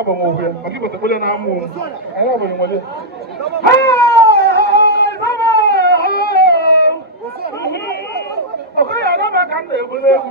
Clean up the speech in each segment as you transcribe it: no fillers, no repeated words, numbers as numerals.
na-aba nwoke maka ibata kpole na amụ ọnwa ọbụla nwere ọkụ ya adaba ka m na-egbu n'egwu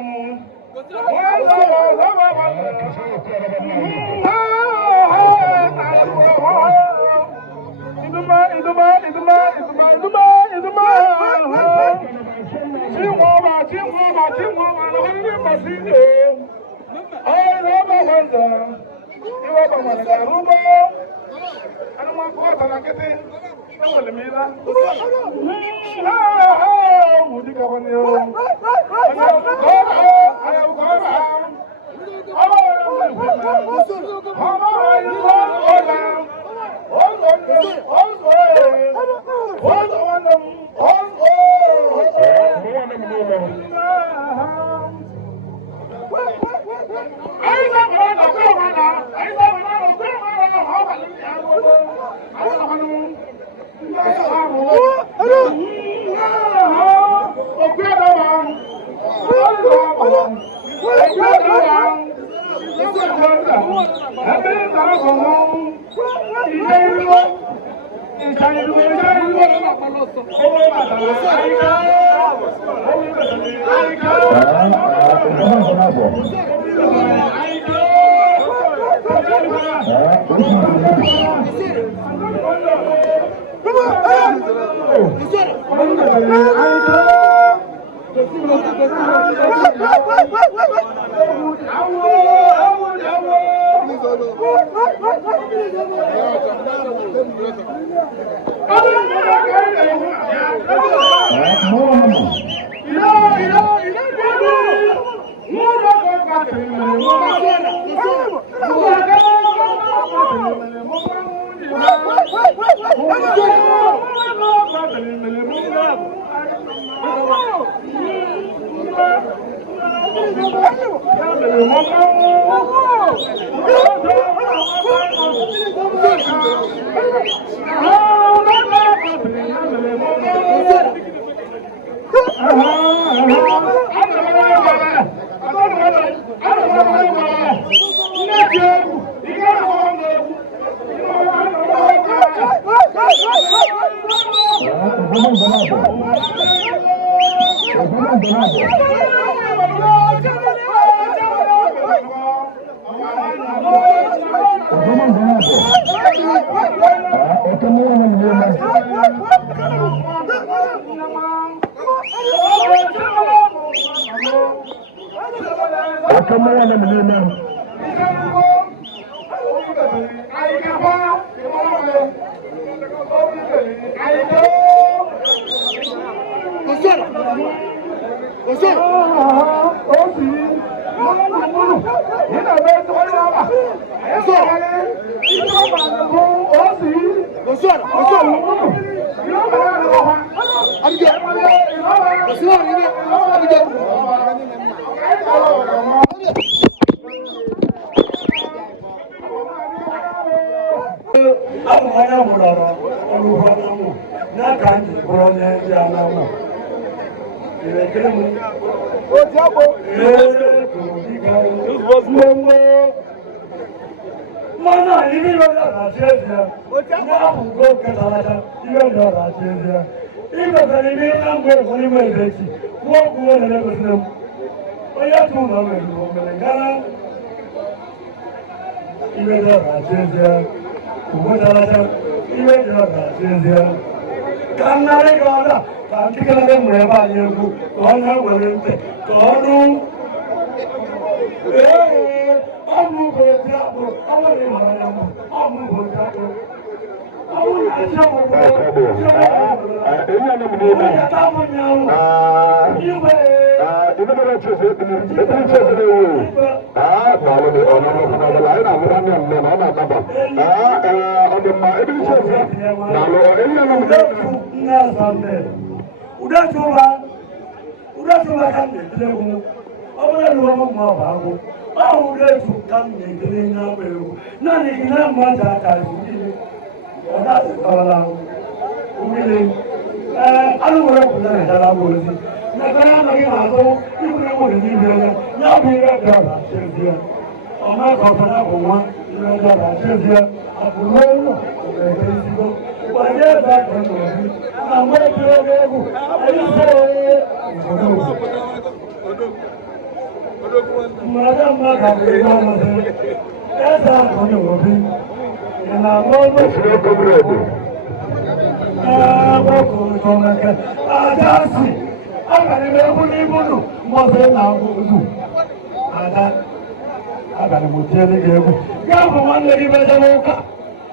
abalị mụtiele gị egwu ya bụ nwanne gị bezawa ụka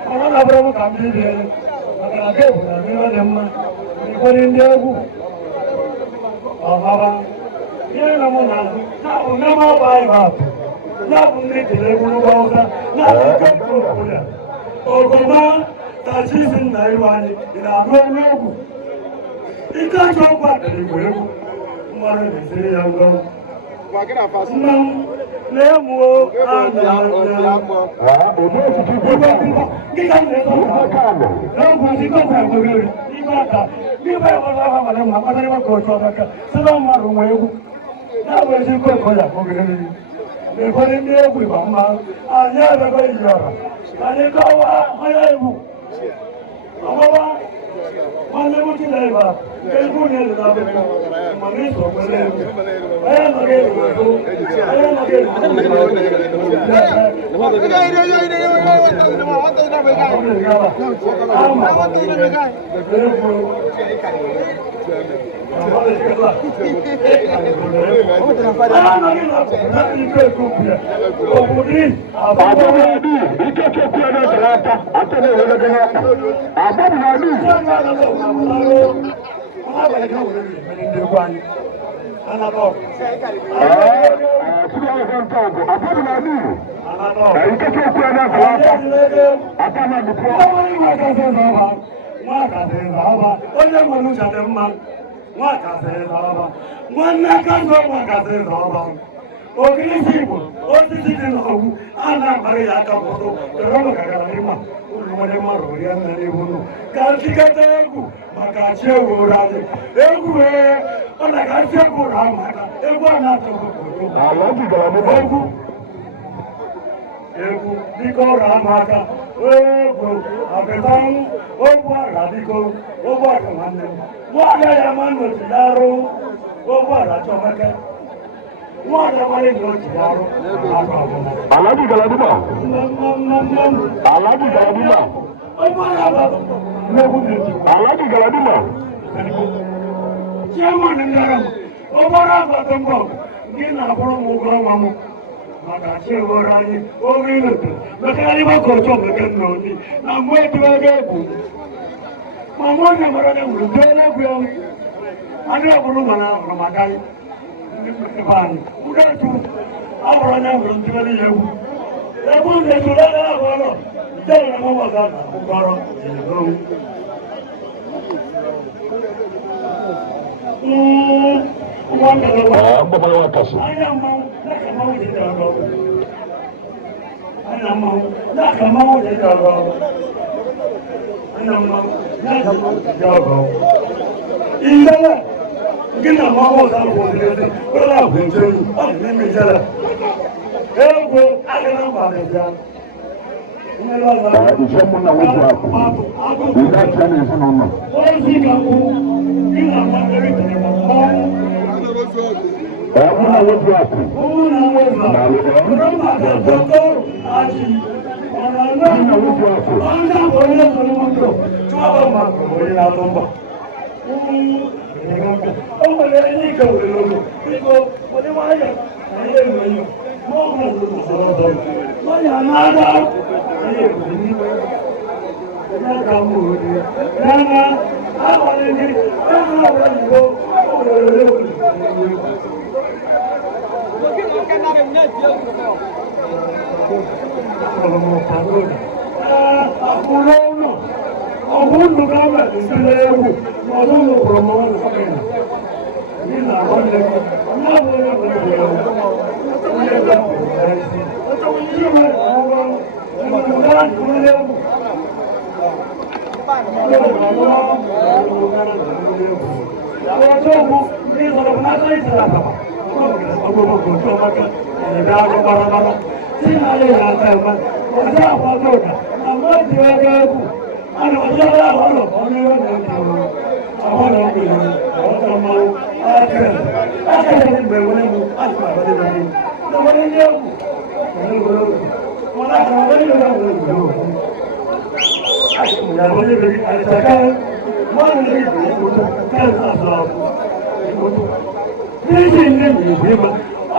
mana na bụrụ ka ndị dị elu maka na ga-ebu na mmiri dị mma ikwere ndị egwu ọbaba ihe na mụ na ya bụ nne m ọba anyị batụ ya bụ ndị kere egwu n'ụgbọ ụta na nke ya ogoma tachizi nna iru anyị ị na-anụ olu egwu ike achọ ọkwa dịrị igwe egwu mmadụ na-esiri ya ngọ na-emuo mmadụ nwe egwu na-abụ ezigbo eko ya kpogere ekwere ndị egwu ịgba mma anyị ebego iyi ọra anyị kọwaa onye egwu ọgbọwa nwanne m Chineke nke egwu na-elu na abụọ mana iso nwere egwu onye nọgị egwu onye nọgị ogirisi Igbo osisi dị n'ogwu a na-agbara ya aka foto dọrọ gara ịma ụlọ nwere mmadụ rie nna n'ihu nụ ka nchịkọta egwu maka chi egwu ụra anyị egwu ọ na-aga chi egwu ụra ahụ aka egwu a na-atọ egwu biko ụra ahụ aka egwu apịtanwụ ogwu ara biko ogwu aka nwanne m mụ agaghị ama nnọchi ya arụ ogwu ara chọmeke Alhaji Galadima. Alhaji Galadima. Alhaji Galadima. Chairman Ndaram. Obara Batambo. Gina from Ugramamu. Makachi Orani. Ogilute. Makariba Kocho Makanoni. I'm waiting to get. Mamma Marana will tell you. I never know Ramadan. Udah tu, awalnya belum sekali ya. Aku dah sudah awal, jangan mau makan, bukan. Uang kalau apa kalau atas? Ayah mau, nak mau jadi apa? Ayah mau, nak mau jadi apa? Ayah mau, nak mau jadi apa? Indah. Gina mawa za ku ne wala ku je an ne mi jala ego agana ba da ja Iṣẹ́ mú náà wọ́n jẹ́ àpò. Ìdá tí a lè fún ọmọ. Ẹ̀mú náà wọ́n jẹ́ àpò. ọjọ́ àwọn ọgọ́ta àwọn ìdí ẹgbẹ́ ẹkù àwọn ọjọ́ àwọn ọlọ́pàá ní wọ́n ní ọjọ́ àwọn ọlọ́pàá àwọn ọmọ akẹ́rẹ́ ní bẹ̀rẹ̀ wọlé mu láti pàdé wọlé bẹ̀rẹ̀ ní wọlé ní ẹkù wọn láti wọlé ní ọjọ́ wọlé ìlú ìyàwó ní bẹ̀rẹ̀ àìsàkẹ́ wọ́n ní ìlú ìgbòtò kẹ́rì àjọ ìgbòtò ní ìṣe ilé ìwé ma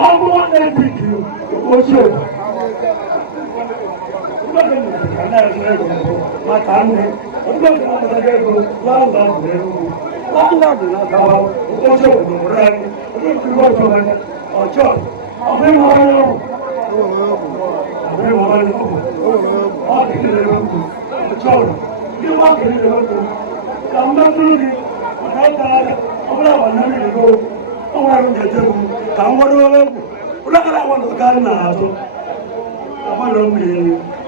ọmọ ẹ̀dìkì oṣù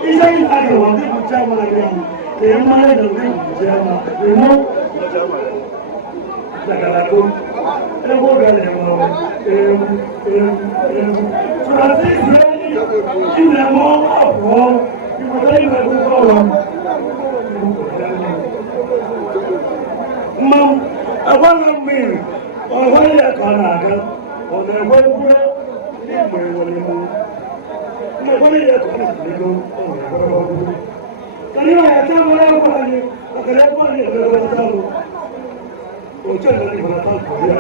iṣẹ́ ìlànà wọn bí kò jẹ́ wọn rẹ̀ èyí máa ń lọ bí kò jẹ́ wọn èmú ìdàgbàlagbó ẹgbẹ́ bẹ̀rẹ̀ wọn èmú francis lẹ́yìn ilẹ̀ mọ́ ọ̀pọ̀ ìpàdé ìwẹ̀ gbogbo wọn mọ́ ẹgbọ́n mìíràn ọ̀họ́ ilẹ̀ kan nàgá ọ̀nà ẹgbẹ́ gbogbo ní ìmọ̀ ìwọ̀lẹ̀ mọ́ Kami yang ada orang ni, kalau orang ni orang tahu, macam mana dia tahu dia.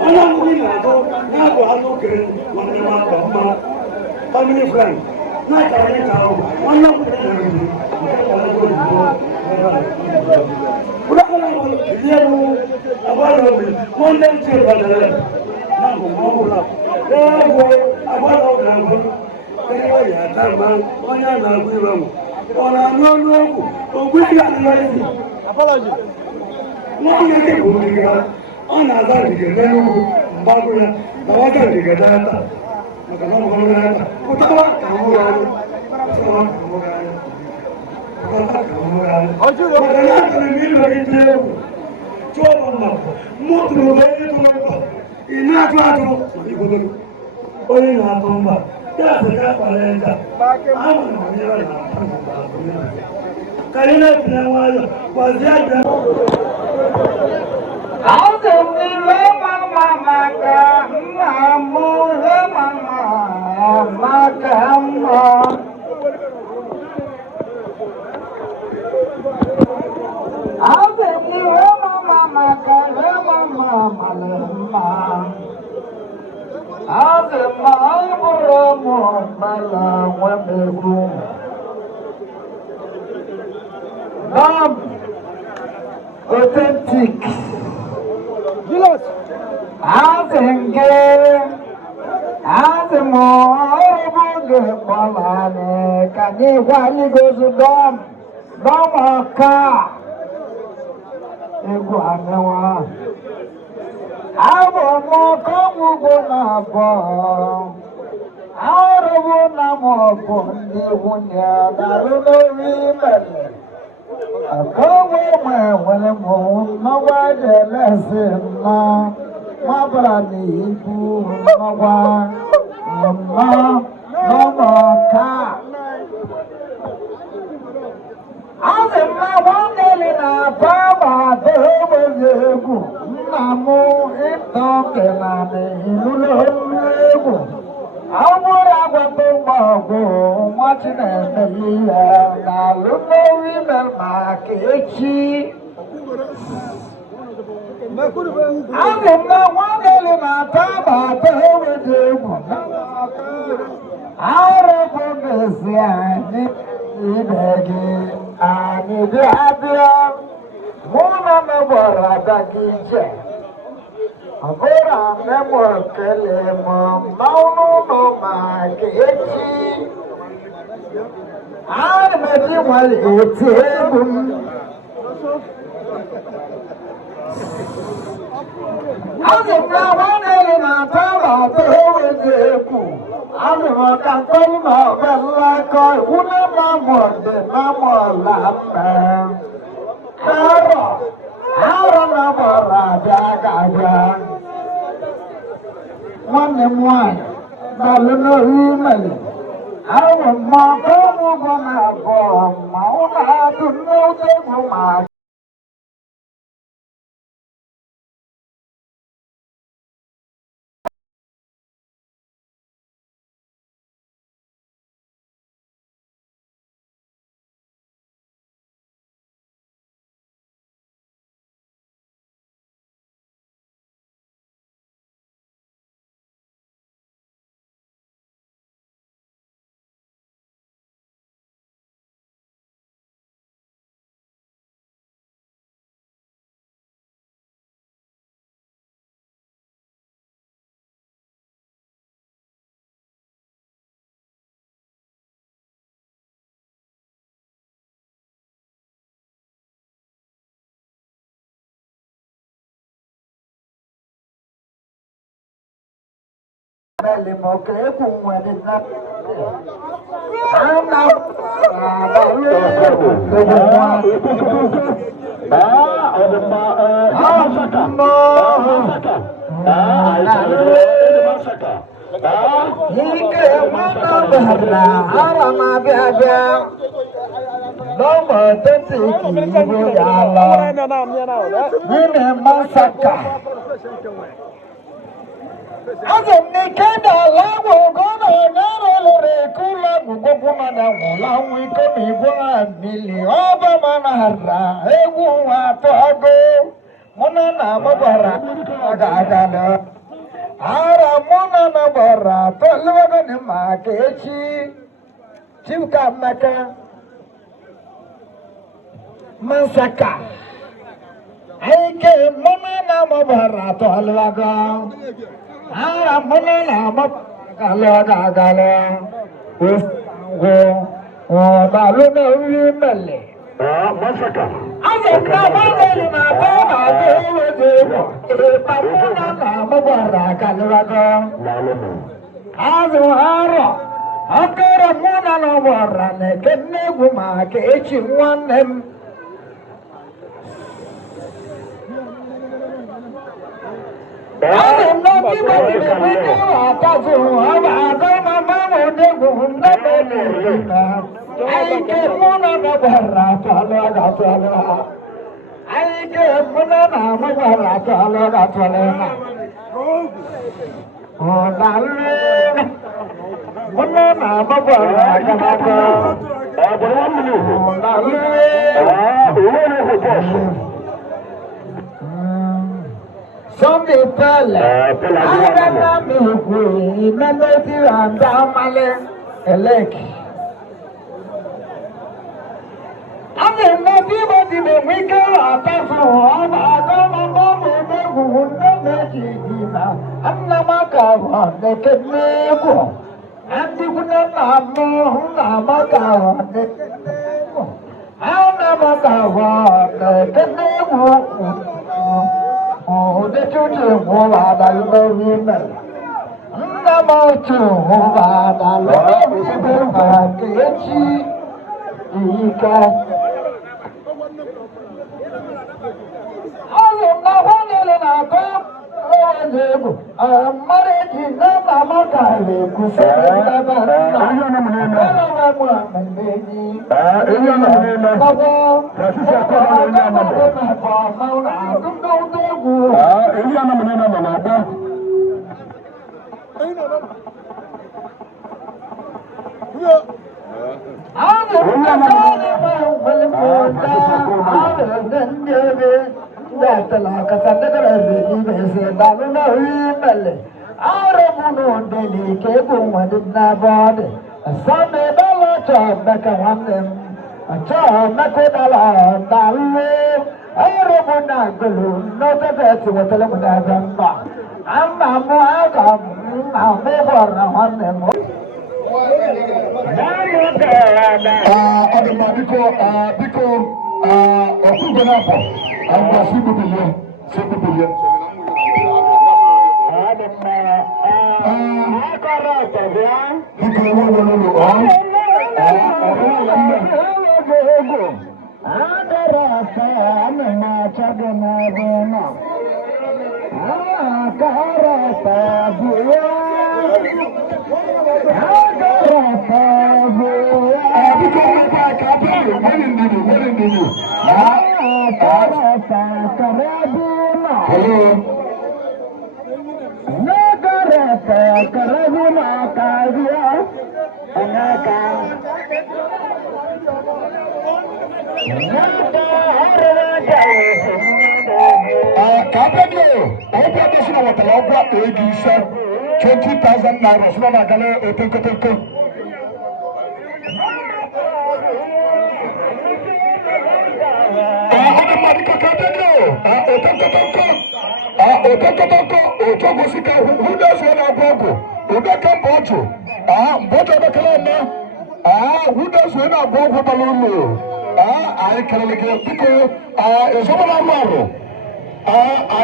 Orang ni ada, nak buat apa mana mana family friend, nak tahu, mana Bukan dia apa lagi, mana cerita dia, nak buat apa, apa lagi. Kẹ́kẹ́ yà tá a máa wọ́n yà náà gbé wọn mọ̀. Ọ̀nà àná ọ̀nà ẹ̀kú ògbé yà ní lọ́yẹ̀ sí. Wọ́n yẹ kí kò ní ká ọ̀nà àgbà dìgẹ̀ lẹ́nu mbàgbé ya làwọn kà dìgẹ̀ dáadáa. Màkà náà mọ̀ ọ́nà yàtà. Kò táwa kà ń wọ́n yàrá. Táwa kà ń wọ́n yàrá. Táwa kà ń wọ́n yàrá. Màkà náà kà ní mílíọ̀nù yìí dé ewu. Tí wọ́n bá mọ̀ mọ́tò ló bá yẹ tó lọ́kọ̀. Ìní àtúwà tó. Oyin nà àtọ̀ ń bà. Ya sudah palenga, aman mengira karena penawar wajah dan. Aduh ni mama maka namu mama maka mama. Aduh ni mama maka mama mama. Azma Abramu Mala Wabegum Nam Authentic Jilas Azenge Azmo Abuge Palane Kani Wali Gozudam Namaka Egu Amewa Abo mo kamu guna bo, arabu namo bondi bunya daru rimel. Kamu mewale mo mawade lesema, mabrani ibu mawa, mama ka. Azema wangeli na baba dewezegu. Namu itu kenane ilulemu, amura batumbago macine melia nalu novi melmakechi. Agama wangeli mata bata wejemu, arabu besiani idegi ani diabia. Muna mebora dagije, agora memor kelemo maunu no makechi. Ani medi wal etebum. Adi na waneli na tala tewe jeku. Ani makakol ma bella koi una mamorde mamolambe. Hara na bara jaga. One and one. Baluna email. Masaka. Aike monana mabara to alwaga. Ara monana mabara gala. O baluna wimele. Masaka. Ayeka baluna na baba dewe. Pamuna na mabara kalwaga. Azu haro. Akara muna na mabara ne kenne guma ke echi wanem. I'm not even going to Sunday Pele, I remember and Damale, elect. I am not even the weaker of the phone. I don't know who would not make it. I'm Namaka, they can never. And you would not know Namaka, they can never. I'm Namaka, they can never. Oh, the children who are the women. Number two, who are the women. I am not one in our top. I'm married in the Mamaka. Who said, $20,000 naira. So na gale otenko.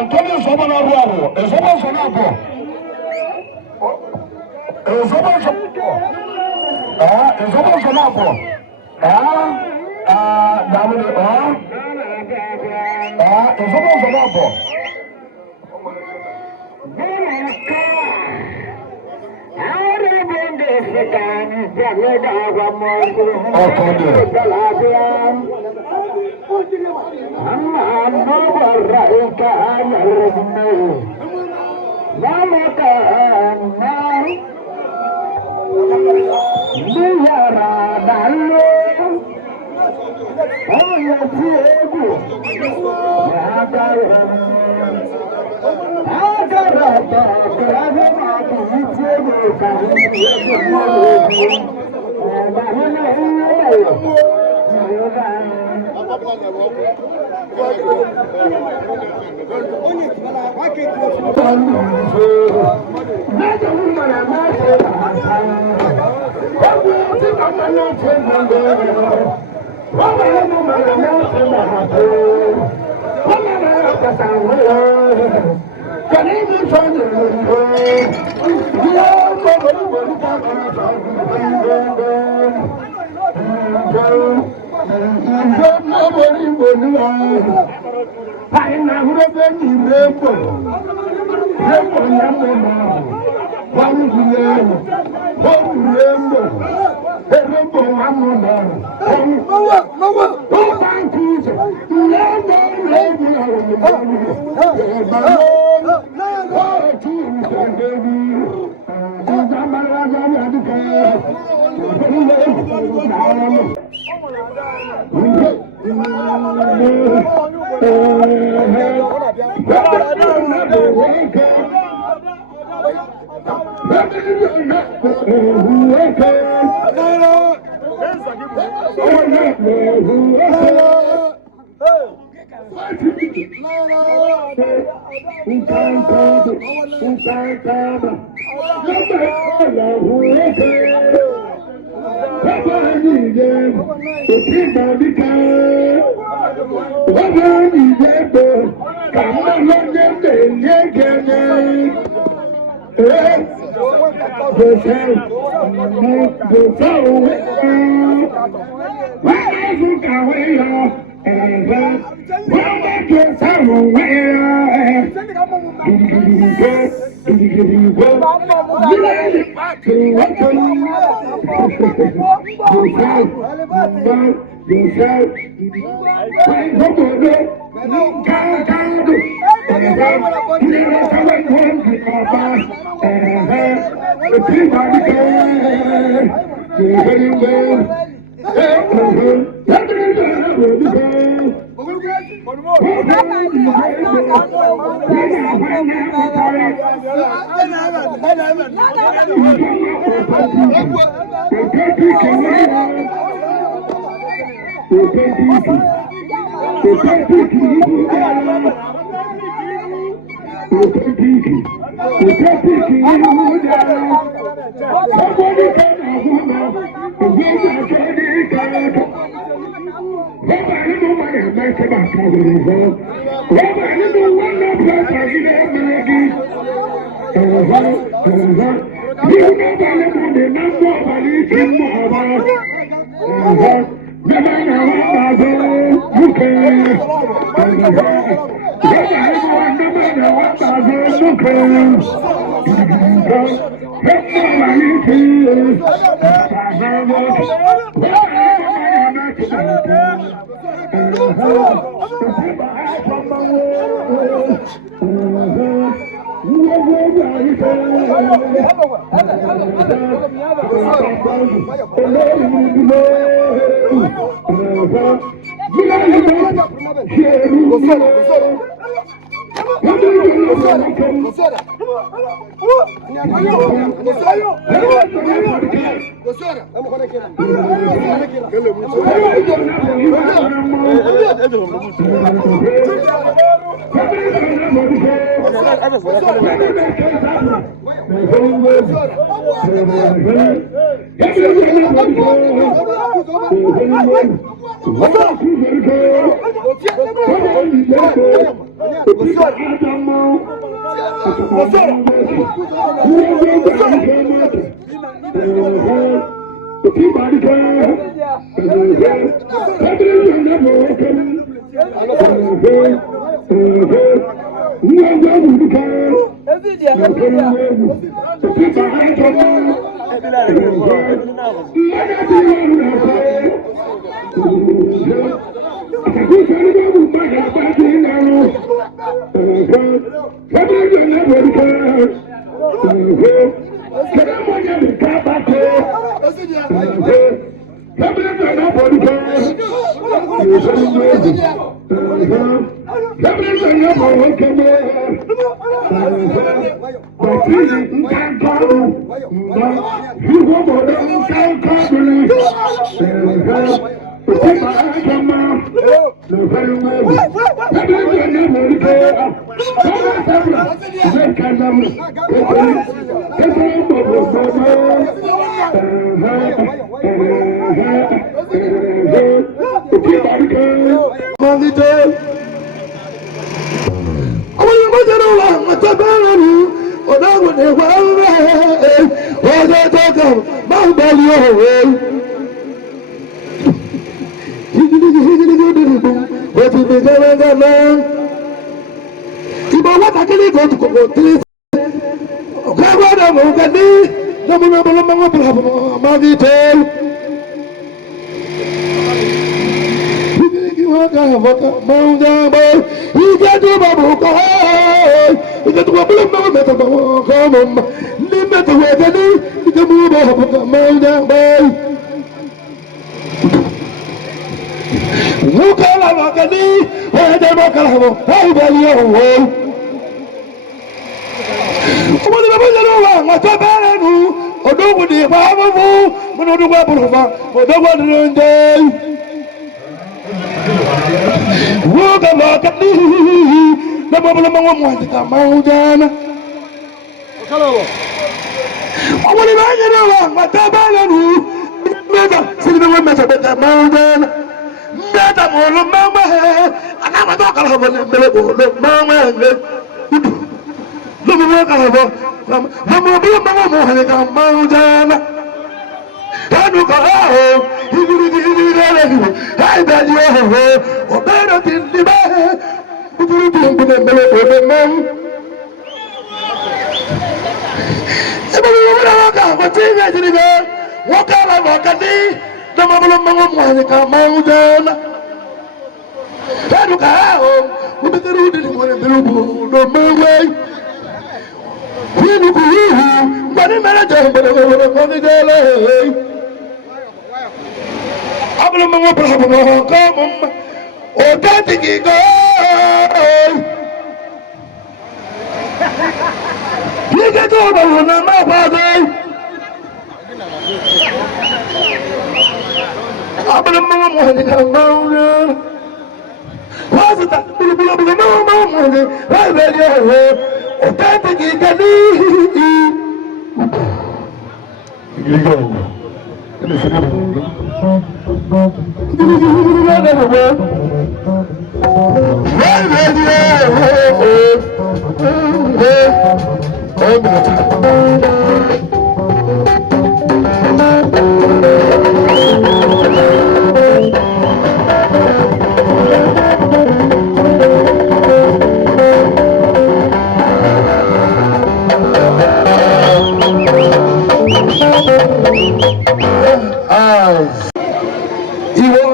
Antonio Sobanaro,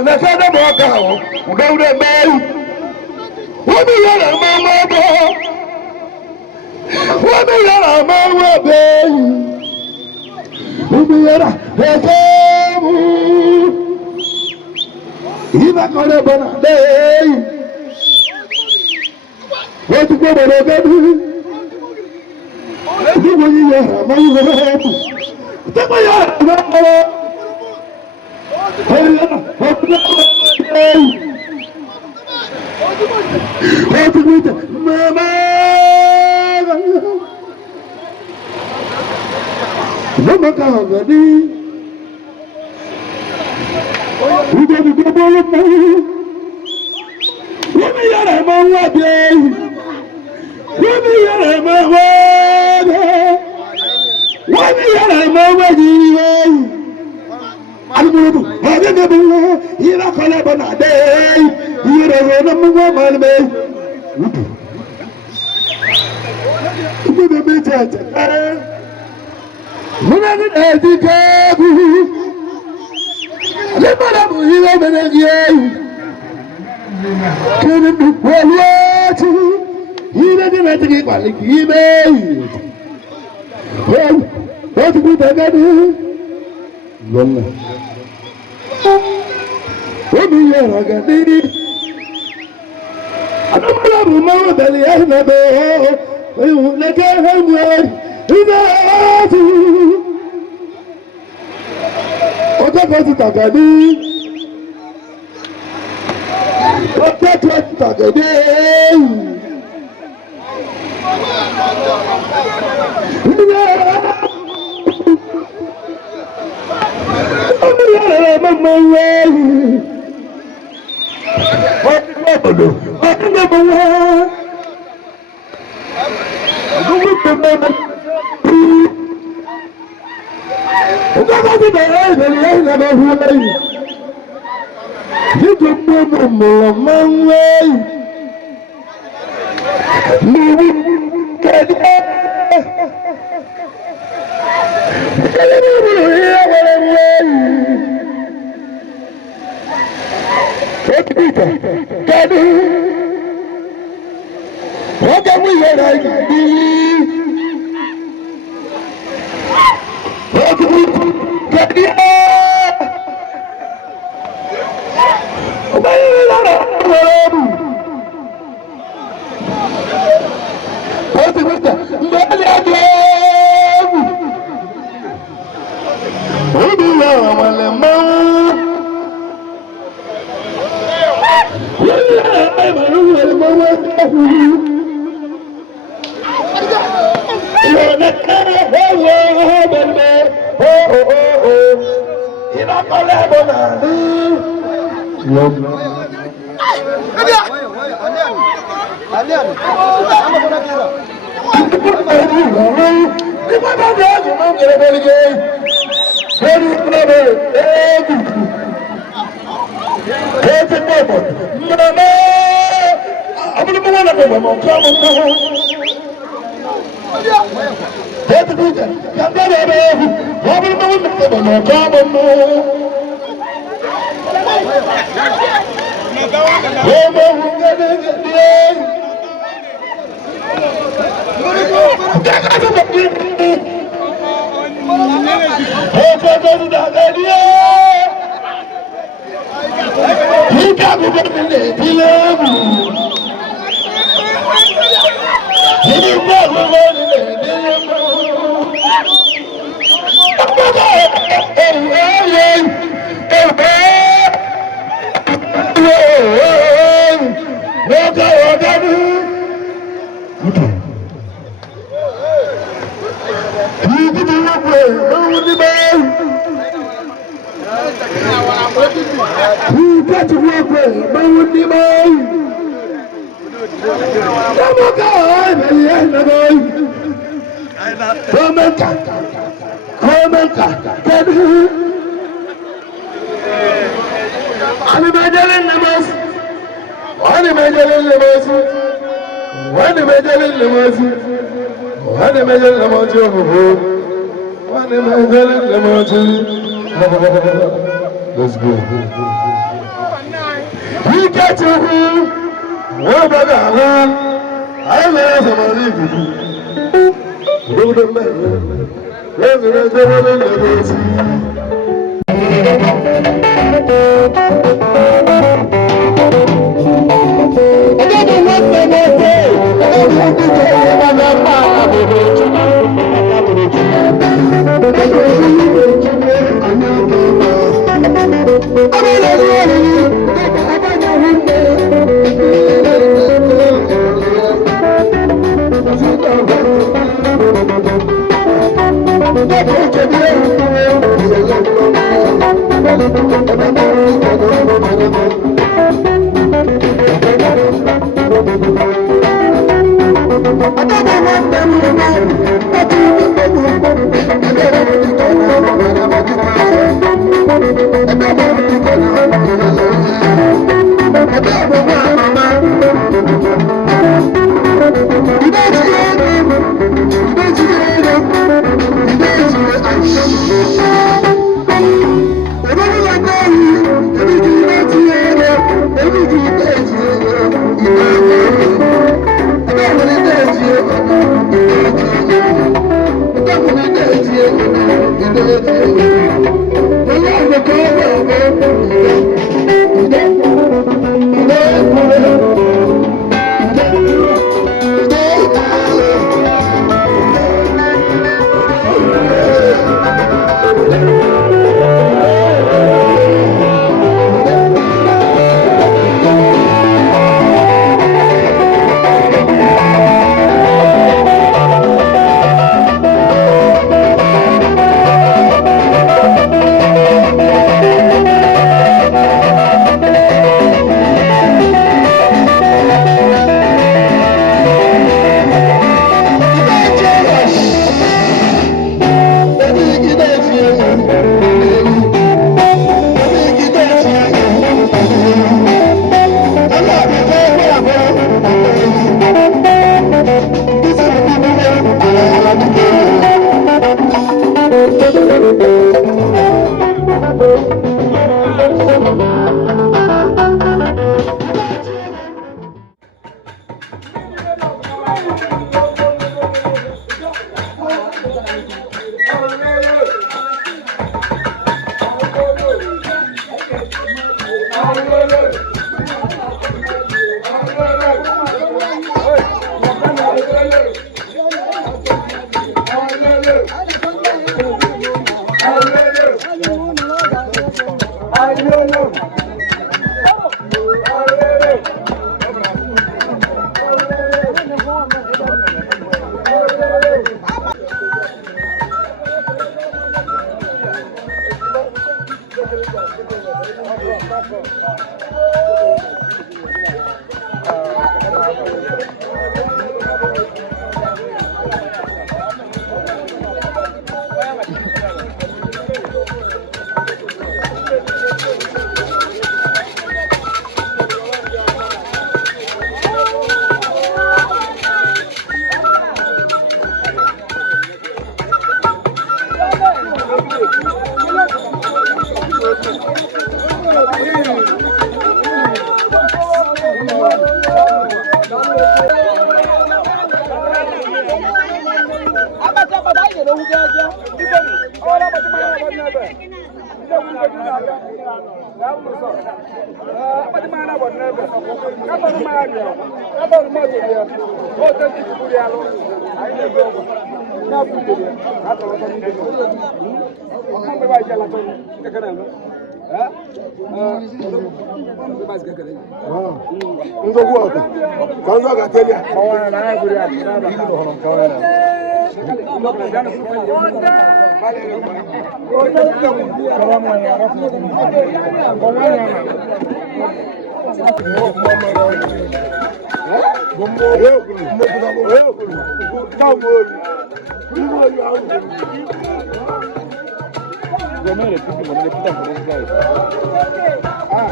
na kada mo ka o udawde bay woni yara mama bo woni yara mama bay woni yara hekamu iba kore bona day woti ko boro gadu woni yara mama bo tamo yara mama Mama kagani, udah di bawah pun, kami ada mawa deh, kami ada mawa deh, kami ada mawa deh. Almurudu, hadi ne bunga, ira kala bana deh, ira zona munga malme. Ibu bebe chacha, muna ni edikabu, le bana bu ira benegi, kene du kwalati, ira ni metri kwali kibe, watu kutagani, gonna. Obi yara gadi adamala buma dali ahna be ayu leke hamwe idatu otakati tagadi mama Let's go.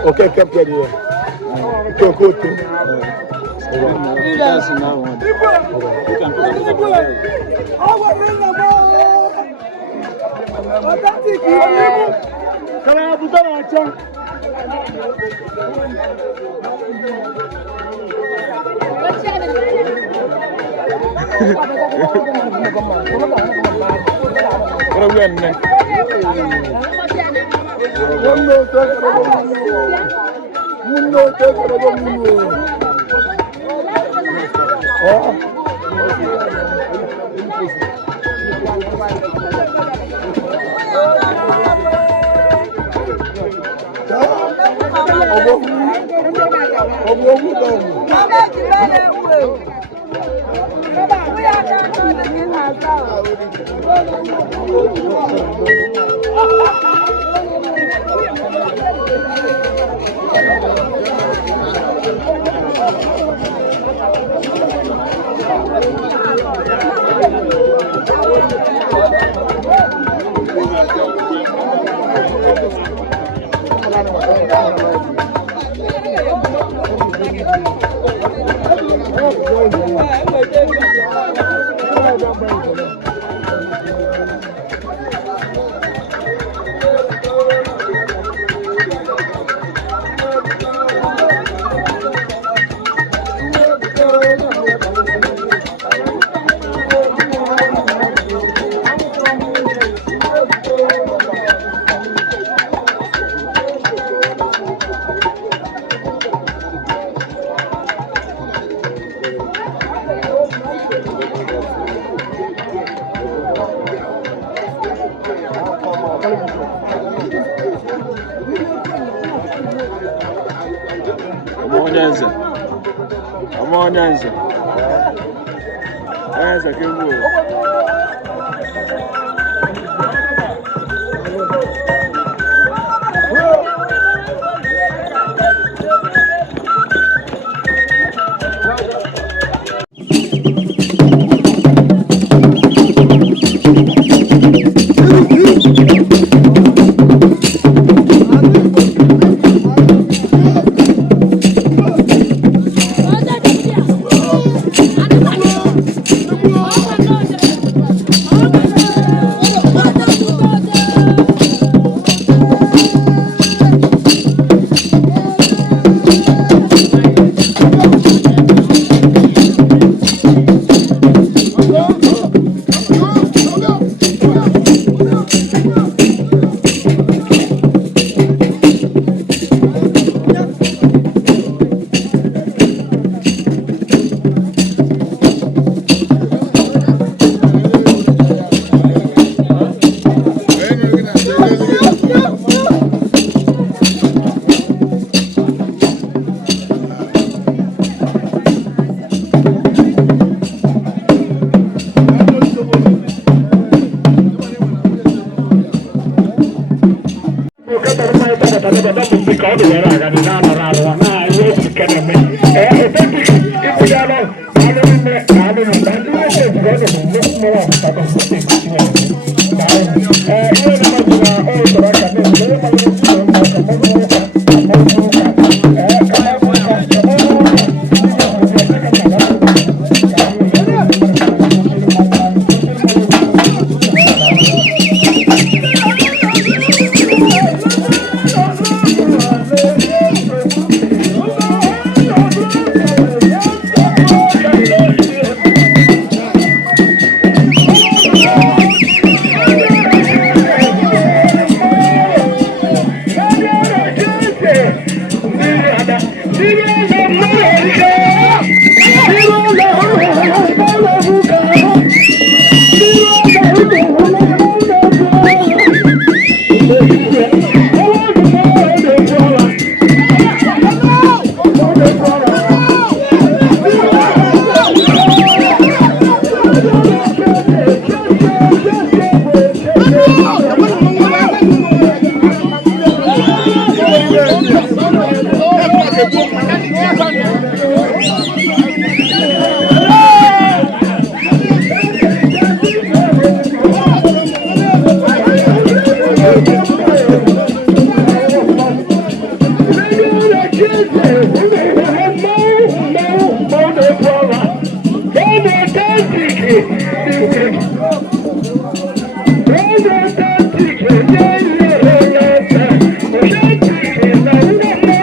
Okay, captain here. That's another one. You can put Can I have Nyanza. Nyanza kingu. Thank you.